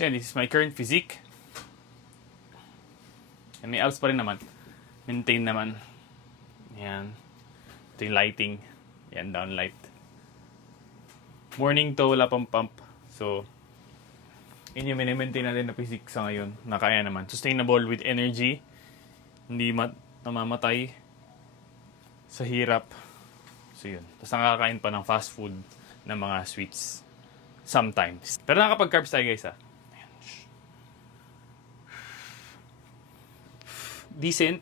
So yan, this is my current physique. And may abs pa rin naman. Maintain naman. Yan. Ito yung lighting. Yan, down light. Morning to, wala pang pump. So, yun yung minimaintain natin na physique sa ngayon. Nakaya naman. Sustainable with energy. Hindi namamatay sa hirap. So yun. Tapos nakakain pa ng fast food ng mga sweets. Sometimes. Pero nakakapag-carbs tayo guys ha. Decent.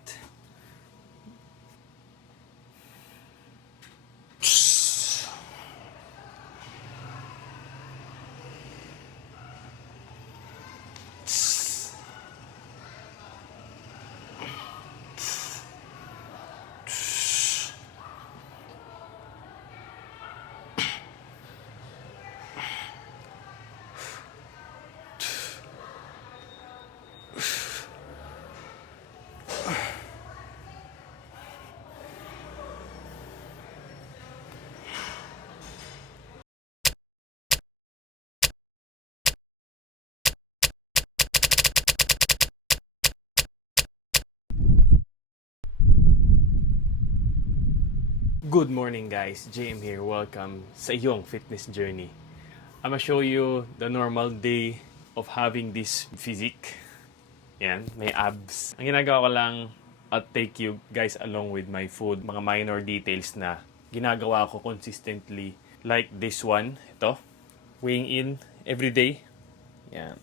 Good morning guys, JM here. Welcome sa iyong fitness journey. I'm gonna show you the normal day of having this physique. Yan, may abs. Ang ginagawa ko lang, I'll take you guys along with my food. Mga minor details na ginagawa ko consistently. Like this one, ito. Weighing in every day. Yan.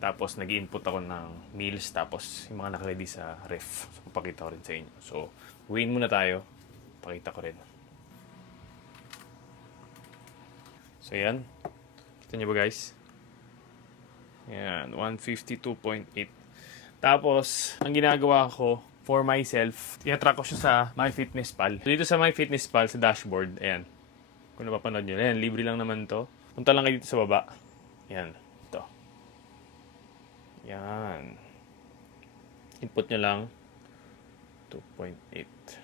Tapos nag-input ako ng meals. Tapos yung mga nakaready sa ref. So, papakita ko rin sa inyo. So, weigh in muna tayo. Pakita ko rin. So, yan. Kita nyo ba, guys? Yan. 152.8. Tapos, ang ginagawa ko for myself, tinatrack ko siya sa MyFitnessPal. So, dito sa MyFitnessPal, sa dashboard, ayan. Kung napapanood nyo, ayan, libre lang naman to. Punta lang kayo dito sa baba. Ayan. Ito. Yan. Input nyo lang. 2.8.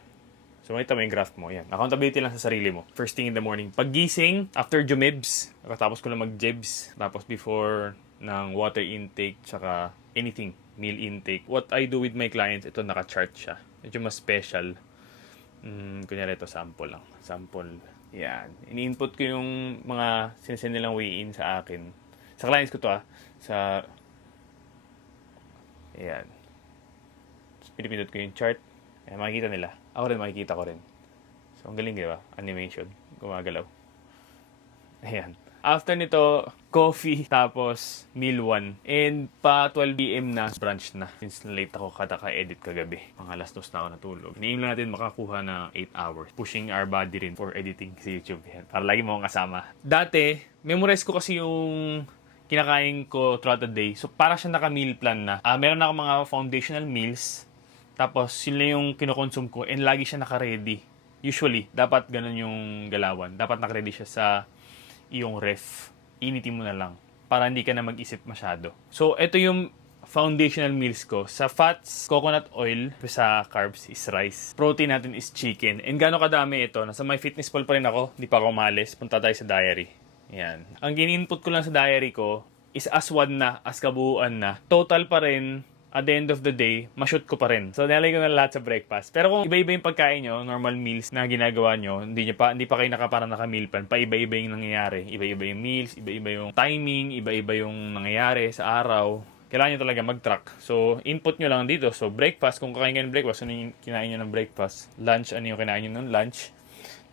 So, makita mo yung graph mo. Yan. Accountability lang sa sarili mo. First thing in the morning. Paggising, after jumibs, tapos ko lang mag-jibs, tapos before ng water intake, tsaka anything, meal intake. What I do with my clients, ito naka-chart siya. Medyo mas special. Kunyari ito, sample lang. Sample. Yan. Ini-input ko yung mga sinesend nilang weigh-in sa akin. Sa clients ko to sa... Yan. So, pinipindot ko yung chart. Ayan, makikita nila. Ako rin, makikita ko rin. So, ang galing, di ba? Animation. Gumagalaw. Ayan. After nito, coffee, tapos meal 1. And pa 12 PM na, brunch na. Since late ako ka-edit kagabi. Mga alas 2 na ako natulog. Iniim lang natin makakuha na 8 hours. Pushing our body rin for editing sa YouTube. Yan. Para lagi mo akong kasama. Dati, memorize ko kasi yung kinakain ko throughout the day. So, para siya naka-meal plan na. Meron ako mga foundational meals. Tapos, yun lang yung kinokonsume ko and lagi siya naka-ready. Usually, dapat ganun yung galawan. Dapat naka-ready siya sa iyong ref. Initin mo na lang para hindi ka na mag-isip masyado. So, ito yung foundational meals ko. Sa fats, coconut oil. Sa carbs is rice. Protein natin is chicken. And gano'ng kadami ito? Nasa MyFitnessPal pa rin ako. Hindi pa ako umalis. Punta tayo sa diary. Yan. Ang gin-input ko lang sa diary ko is as one na, as kabuuan na. Total pa rin, at the end of the day, ma-shoot ko pa rin. So, nilagay ko na lahat sa breakfast. Pero kung iba-iba yung pagkain nyo, normal meals na ginagawa nyo, hindi pa kayo parang naka-meal plan, pa iba-iba yung nangyayari. Iba-iba yung meals, iba-iba yung timing, iba-iba yung nangyayari sa araw. Kailangan nyo talaga mag-track. So, input nyo lang dito. So, breakfast, kung kakain kayo ng breakfast, ano yung kinain nyo ng breakfast? Lunch, ano yung kinain nyo ng lunch?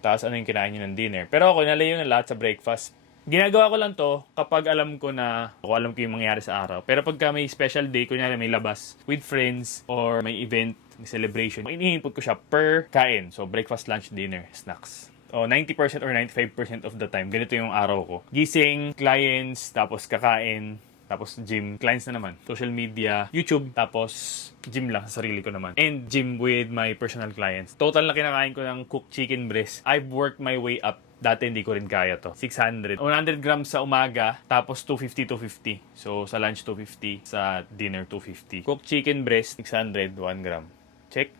Tapos, ano yung kinain nyo ng dinner? Pero ako, nilagay na lahat sa breakfast. Ginagawa ko lang to kapag alam ko yung mangyayari sa araw. Pero pagka may special day, kunyari may labas with friends or may event, may celebration, ini-input ko siya per kain. So, breakfast, lunch, dinner, snacks. O, 90% or 95% of the time, ganito yung araw ko. Gising, clients, tapos kakain, tapos gym, clients na naman. Social media, YouTube, tapos gym lang sa sarili ko naman. And gym with my personal clients. Total na kinakain ko ng cooked chicken breast. I've worked my way up. Dati hindi ko rin kaya to. 600. 100 grams sa umaga, tapos 250. So, sa lunch 250, sa dinner 250. Cooked chicken breast, 600, 1 gram. Check.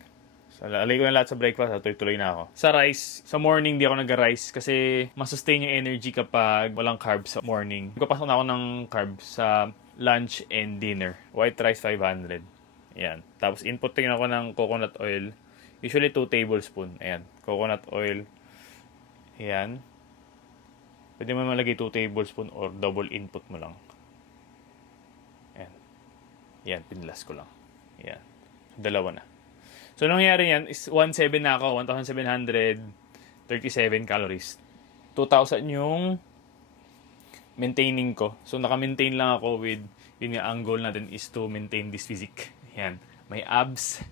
So, alay ko na lahat sa breakfast, tuloy-tuloy na ako. Sa rice, sa morning di ako nag-rice kasi masustain yung energy kapag walang carbs sa morning. Magpapasok na ako ng carbs sa lunch and dinner. White rice 500. Ayan. Tapos input din ako ng coconut oil. Usually 2 tablespoon. Ayan. Coconut oil. Ayan. Pwede mo malagay 2 tablespoon or double input mo lang. Ayan. Ayan. Pinilas ko lang. Ayan. Dalawa na. So, nangyari yan is 1,700 na ako. 1,737 calories. 2,000 yung maintaining ko. So, naka-maintain lang ako with, yun nga, ang goal natin is to maintain this physique. Yan. May abs,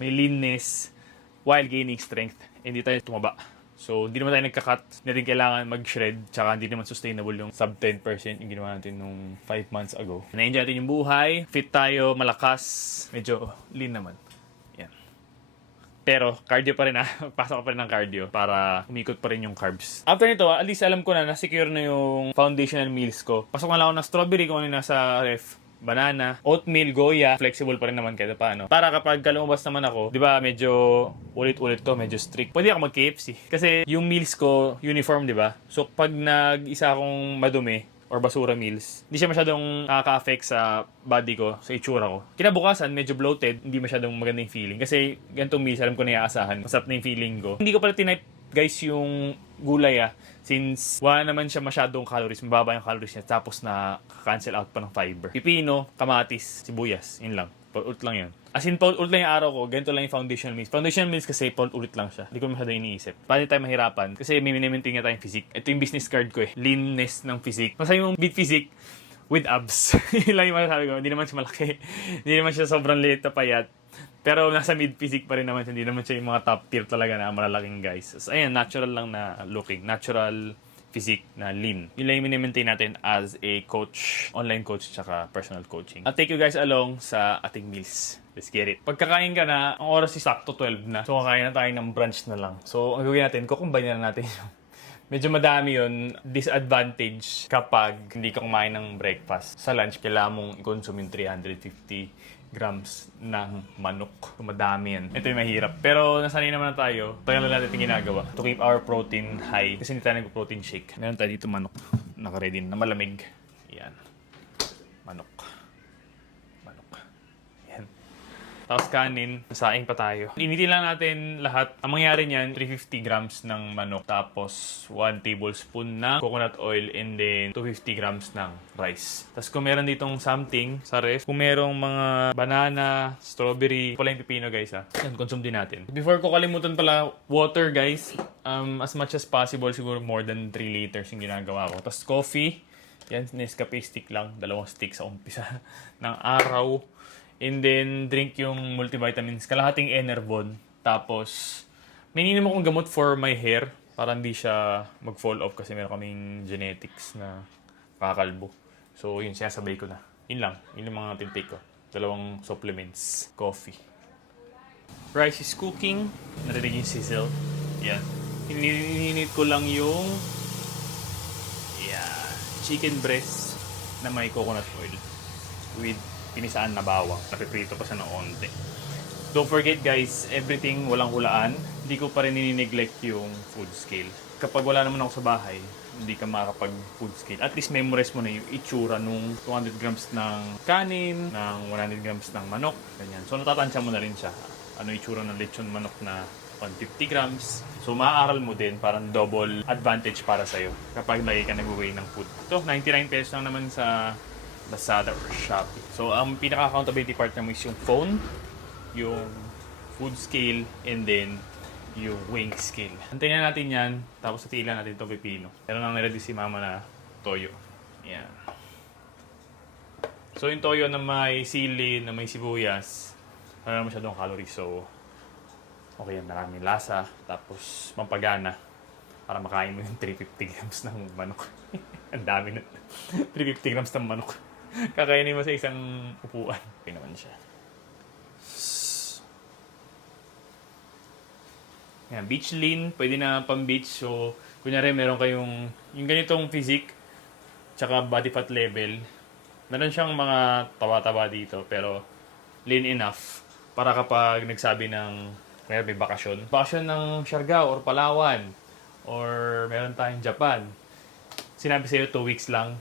may leanness, while gaining strength. Hindi tayo tumaba. So, hindi naman tayo nagka-cut. Hindi natin kailangan mag-shred. Tsaka hindi naman sustainable yung sub 10% yung ginawa natin nung 5 months ago. Na-enjoy natin yung buhay. Fit tayo, malakas. Medyo lean naman. Pero, cardio pa rin pasok pa rin ng cardio para umikot pa rin yung carbs. After nito, at least alam ko na, na-secure na yung foundational meals ko. Pasok na lang ako ng strawberry kung ano yung nasa ref. Banana, oatmeal, goya, flexible pa rin naman kahit paano. Para kapag lumabas naman ako, di ba medyo ulit-ulit to, medyo strict. Pwede ako mag-KFC. Kasi yung meals ko, uniform, di ba? So, pag nag-isa akong madumi, or basura meals, hindi siya masyadong nakaka-affect sa body ko, sa itsura ko. Kinabukasan, medyo bloated, hindi masyadong maganda yung feeling. Kasi ganitong meals, alam ko na iaasahan. Masarap na yung feeling ko. Hindi ko pala tinype, guys, yung gulay since wala naman siya masyadong calories, mababa yung calories niya, tapos na cancel out pa ng fiber. Pipino, kamatis, sibuyas, yun lang. Paulit lang yun. As in, paulit lang yung araw ko, ganito lang yung foundation meals. Foundation meals kasi paulit lang siya. Hindi ko masyado iniisip. Paano tayo mahirapan? Kasi may minimaintain nga tayong physique. Ito yung business card ko Leanness ng physique. Masaya yung mid physique with abs. Yun lang yung masasabi ko. Hindi naman siya malaki. Hindi naman siya sobrang liit na payat. Pero nasa mid physique pa rin naman siya. Hindi naman siya yung mga top tier talaga na malalaking guys. So, ayan, natural lang na looking. Natural physique na lean. Yun lang yung minimaintain natin as a coach, online coach, tsaka personal coaching. I'll take you guys along sa ating meals. Let's get it. Pagkakain ka na, ang oras is sakto 12 na. So, kakain na tayo ng brunch na lang. So, ang gawin natin, kukumbine na natin yung medyo madami yun. Disadvantage kapag hindi ka kumain ng breakfast. Sa lunch, kailangan mong i-consume yung 350 grams ng manok. So, madami yan. Ito yung mahirap. Pero nasanay naman na tayo. Tagal na natin yung ginagawa. To keep our protein high. Kasi hindi tayo nag-protein shake. Meron tayo dito manok. Naka-ready na malamig. Yan. Manok. Tapos kanin, saing pa tayo. Initin lang natin lahat. Ang mangyari niyan, 350 grams ng manok. Tapos 1 tablespoon ng coconut oil and then 250 grams ng rice. Tapos kung meron ditong something sa ref, kung merong mga banana, strawberry, pala yung pipino guys yan, consume din natin. Before ko kalimutan pala, water guys. As much as possible, siguro more than 3 liters yung ginagawa ko. Tapos coffee, yan, Nescafe stick lang. 2 stick sa umpisa ng araw. And then, drink yung multivitamins, kalahating Enervon. Tapos, may ininom akong gamot for my hair para hindi siya mag-fall off kasi meron kaming genetics na kakalbo. So, yun, sinasabay ko na. Yun lang. Yun yung mga tintake ko. 2 supplements. Coffee. Rice is cooking. Narinig yung sizzle. Yan. Hininit ko lang yung chicken breast na may coconut oil with pinisaan na bawang. Napiprito pa siya ng onte. Don't forget guys, everything walang hulaan. Hindi ko pa rin nini-neglect yung food scale. Kapag wala naman ako sa bahay, hindi ka makakapag food scale. At least memorize mo na yung itsura nung 200 grams ng kanin, ng 100 grams ng manok, ganyan. So natatansya mo na rin siya. Ano itsura ng lechon manok na 150 grams. So maaaral mo din, parang double advantage para sa'yo kapag lagi ka nag-weigh ng food. So 99 pesos lang naman sa Lazada or Shopee. So, ang pinaka-accountability partner mo is yung phone, yung food scale, and then yung weighing scale. Antayin na natin yan, tapos hatilan natin itong pipino. Pero nang niready si mama na toyo. Yan. So, yung toyo na may sili, na may sibuyas, wala na masyadong calories. So, okay yan, maraming lasa, tapos pampagana para makain mo yung 350 grams ng manok. Ang dami na. 350 grams ng manok. Kakainin mo sa isang upuan. Okay naman siya. Yan, beach lean. Pwede na pang beach. So, kunyari meron kayong yung ganitong physique tsaka body fat level. Meron siyang mga taba-taba dito pero lean enough para kapag nagsabi ng may bakasyon. Bakasyon ng Siargao or Palawan or meron tayong Japan. Sinabi sa'yo 2 weeks lang.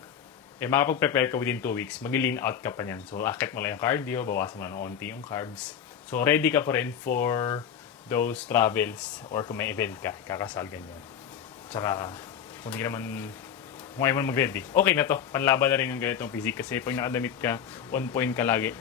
Makapag-prepare ka within 2 weeks, mag-lean out ka pa niyan. So, akit mo lang yung cardio, bawasan mo ng onti yung carbs. So, ready ka pa rin for those travels or kung may event ka, kakasal, ganyan. Tsaka, kung ayaw mo mag-ready, okay na to. Panlaban na rin yung ganitong physique kasi pag nakadamit ka, on point ka lagi.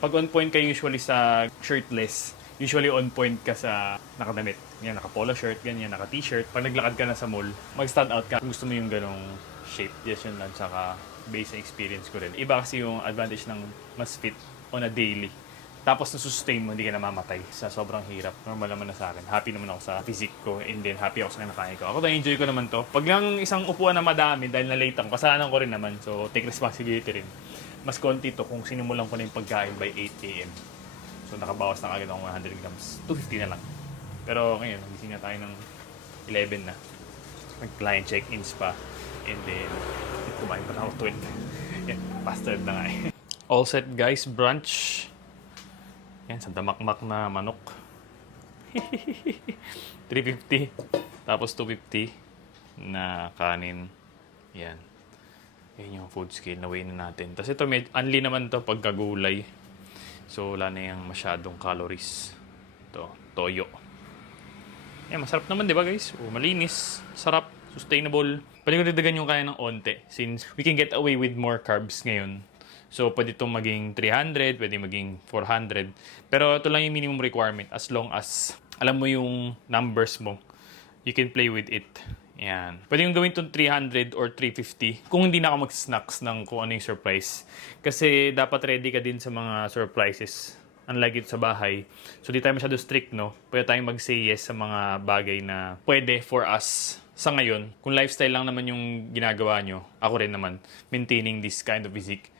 Pag on point ka usually sa shirtless, usually on point ka sa nakadamit. Yan, naka-polo shirt, ganyan, naka-t-shirt. Pag naglakad ka na sa mall, mag-stand out ka. Kung gusto mo yung ganong shape, yes yun lang. Tsaka, based sa experience ko rin. Iba kasi yung advantage ng mas fit on a daily. Tapos na-sustain mo, hindi ka namamatay sa sobrang hirap. Normal naman na sa akin. Happy naman ako sa physique ko and then happy ako sa kinakain ko. Ako enjoy ko naman to. Pag lang isang upuan na madami dahil na-late ako, kasalanan ko rin naman. So, take responsibility rin. Mas konti to kung sinimulan ko na yung pagkain by 8 a.m. So, nakabawas na agad ako 100 grams. 250 na lang. Pero ngayon, nagising na tayo ng 11 na. Mag-client check-ins pa. And then, kumain pa na ako 12. Yan, bastard na nga eh. All set guys, brunch. Yan, sa damakmak na manok. 350. Tapos 250 na kanin. Yan. Yan yung food scale na weigh na natin. Tapos ito, unli naman to pagkagulay. So, wala na yung masyadong calories. Ito, toyo. Yan, masarap naman, di ba guys? Malinis, sarap, sustainable. Pwede ko dagdagan yung kaya ng onte since we can get away with more carbs ngayon. So, pwede itong maging 300, pwede maging 400. Pero ito lang yung minimum requirement as long as alam mo yung numbers mo. You can play with it. Yan. Pwede yung gawin itong 300 or 350 kung hindi na ako mag-snacks ng kung ano yung surprise. Kasi dapat ready ka din sa mga surprises. Unlike it sa bahay. So, di tayo masyado strict, no? Pwede tayong mag-say yes sa mga bagay na pwede for us sa ngayon. Kung lifestyle lang naman yung ginagawa nyo, ako rin naman, maintaining this kind of physique,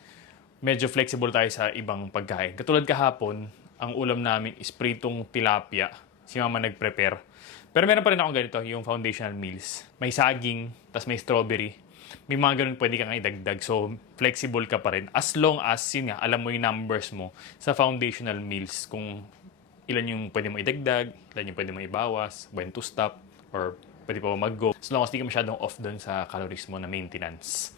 medyo flexible tayo sa ibang pagkain. Katulad kahapon, ang ulam namin is pritong tilapia. Si mama nag-prepare. Pero meron pa rin akong ganito, yung foundational meals. May saging, tas may strawberry. May mga ganun pwede kang idagdag. So, flexible ka pa rin. As long as, yun nga, alam mo yung numbers mo sa foundational meals. Kung ilan yung pwede mo idagdag, ilan yung pwede mo ibawas, when to stop, or pwede pa mag-go. As long as di ka masyadong off dun sa calories mo na maintenance.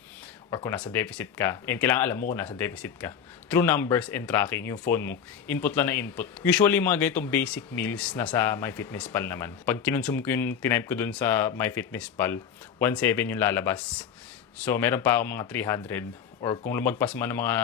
Or kung nasa deficit ka, and kailangan alam mo kung nasa deficit ka. Through numbers and tracking, yung phone mo, input lang na input. Usually, mga ganitong basic meals nasa MyFitnessPal naman. Pag kinonsume ko yung tinype ko dun sa MyFitnessPal, 1.7 yung lalabas. So, meron pa akong mga 300. Or kung lumagpas man ng mga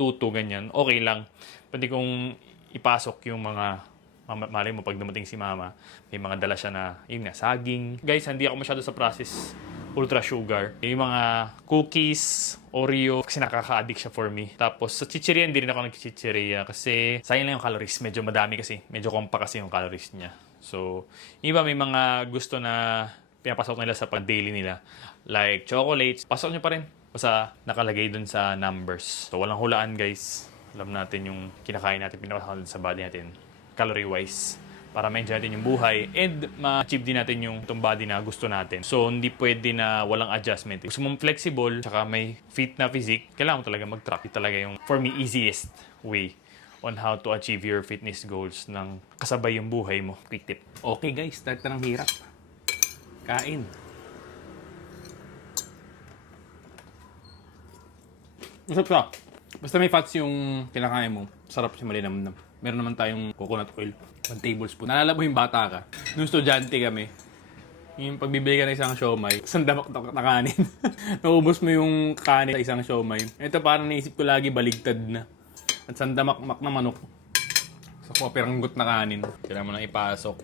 2.2 ganyan, okay lang. Pwede kong ipasok yung mga malay mo pag dumating si mama, may mga dala siya na, yun nga, saging. Guys, hindi ako masyado sa process ultra sugar. Yung mga cookies, Oreo, kasi nakaka-addict siya for me. Tapos sa chichirya, hindi rin ako nag-chichirya kasi sayang lang yung calories. Medyo madami kasi. Medyo compact kasi yung calories niya. So, yung iba may mga gusto na pinapasok nila sa pag-daily nila. Like chocolates, pasok nyo pa rin. Basta nakalagay dun sa numbers. So, walang hulaan guys. Alam natin yung kinakain natin, pinapasok natin sa body natin. Calorie-wise, para ma-enjoy natin yung buhay and ma-achieve din natin yung itong body na gusto natin. So, hindi pwede na walang adjustment. Gusto mong flexible, tsaka may fit na physique, kailangan mo talaga mag-track. Ito talaga yung, for me, easiest way on how to achieve your fitness goals ng kasabay yung buhay mo. Quick tip. Okay guys, start na ng hirap. Kain. Masarap siya. Basta may fats yung kinakain mo, sarap siya malinamnam. Meron naman tayong coconut oil, 1 tablespoon. Naalala mo yung bata ka, nung estudyante kami, yung pagbibili ka ng isang siomay, isang damak na kanin. Naubos mo yung kanin sa isang siomay. Ito parang naisip ko lagi baligtad na. At sandamak-mak na manok sa peranggot na kanin. Kailangan mo nang ipasok.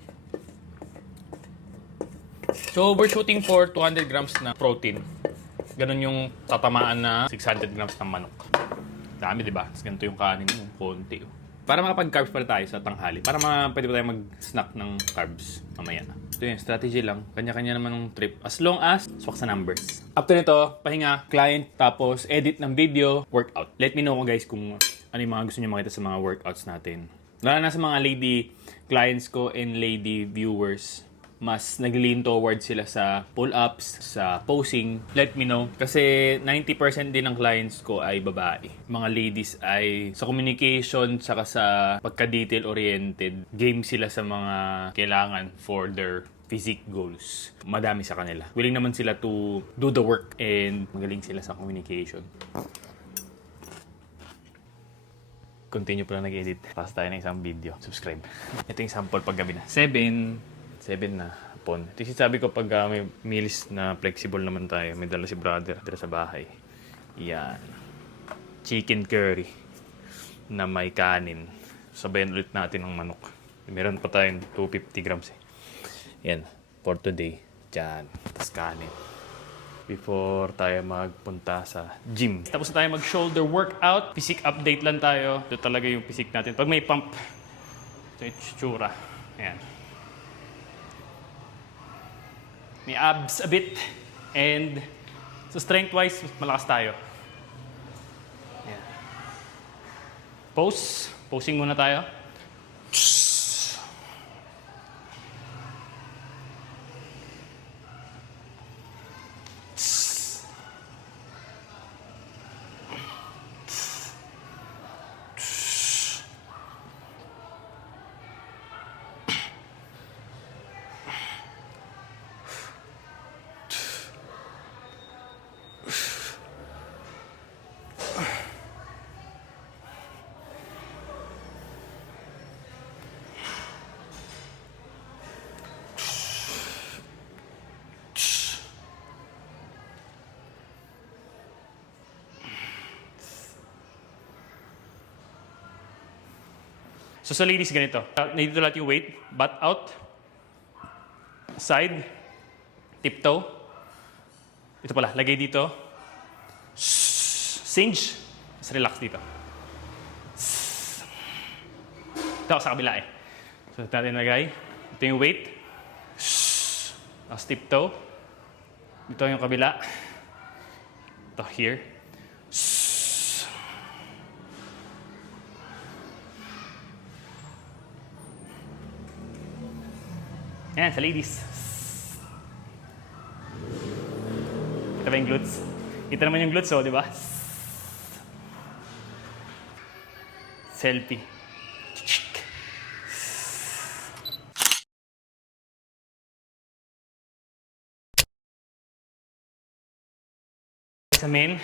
So, we're shooting for 200 grams na protein. Ganun yung tatamaan na 600 grams ng manok. Dami, di ba? Tapos ganito yung kanin mo, konti. Para makapag-carbs pa tayo sa tanghali. Para pwede pa tayo mag-snack ng carbs mamaya na. Ito yung strategy lang. Kanya-kanya naman ng trip. As long as swak sa numbers. After nito, pahinga, client, tapos edit ng video, workout. Let me know ko guys kung ano yung mga gusto nyo makita sa mga workouts natin. Lalo na sa mga lady clients ko and lady viewers. mas nag-lean towards sila sa pull-ups, sa posing, let me know. Kasi 90% din ng clients ko ay babae. Mga ladies ay sa communication, saka sa pagka-detail oriented, game sila sa mga kailangan for their physique goals. Madami sa kanila. Willing naman sila to do the work and magaling sila sa communication. Continue pala nag-edit. Tapos tayo ng isang video. Subscribe. Ito yung sample paggabi na. 7 na hapon. Ito yung sabi ko pag may meals na flexible naman tayo. May dala si brother dala sa bahay. Yan. Chicken curry na may kanin. Sabayan ulit natin ng manok. Meron pa tayong 250 grams eh. Yan. For today. Diyan. Tapos kanin. Before tayo magpunta sa gym. Tapos na tayo mag-shoulder workout. Physique update lang tayo. Ito talaga yung physique natin. Pag may pump, ito yung tsura. Ayan. May abs a bit. And so strength-wise, malakas tayo. Ayan. Pose. Posing muna tayo. So sa ladies, ganito. Nandito lahat yung weight. Butt out. Side. Tiptoe. Ito pala. Lagay dito. Singe. Mas relax dito. Ito sa kabila eh. So ito natin lagay. Ito yung weight. Tapos tiptoe. Ito yung kabila. Ito here. Ayan, sa ladies. Kita ba yung glutes? Kita naman yung glutes, oh, di ba? Selfie. Sa main.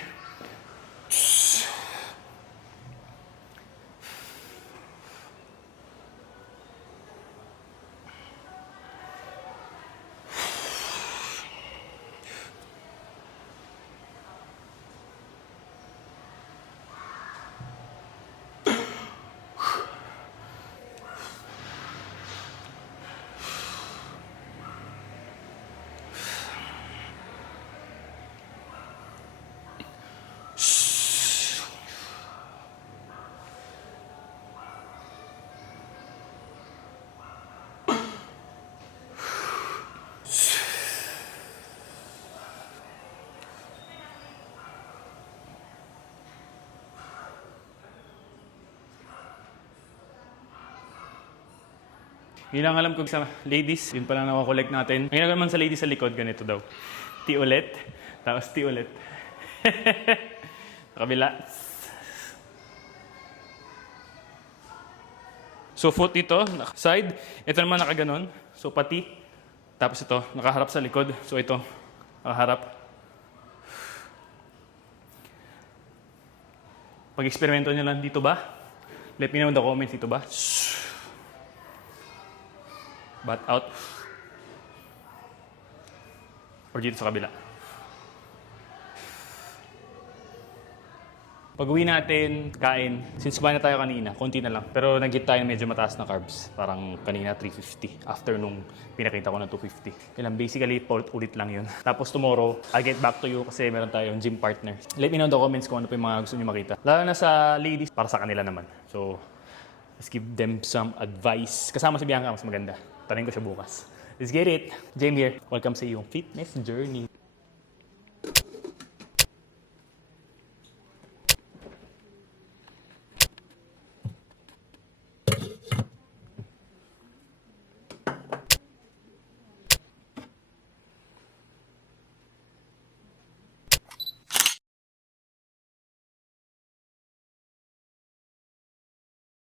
Yun lang alam ko sa ladies. Yun pa lang nakakollect natin. Ngayon naman sa ladies sa likod, ganito daw. Ti ulit. Tapos ti ulit. Sa kabila. So foot dito, side. Ito naman nakaganon. So pati. Tapos ito, nakaharap sa likod. So ito, nakaharap. Pag-eksperimento nyo lang dito ba? Let me know in the comments dito ba? Butt out. Or dito sa kabila. Pag-uwi natin, kain. Since kumain na tayo kanina, konti na lang. Pero nag-get tayo medyo mataas na carbs. Parang kanina 350. After nung pinakita ko na 250. Kailan basically, ulit lang yun. Tapos tomorrow, I'll get back to you kasi meron tayong gym partner. Let me know in the comments kung ano pa yung mga gusto nyo makita. Lalo na sa ladies, para sa kanila naman. So, let's give them some advice. Kasama si Bianca, mas maganda. Tanungin ko siya bukas. Let's get it. James here. Welcome sa iyong fitness journey.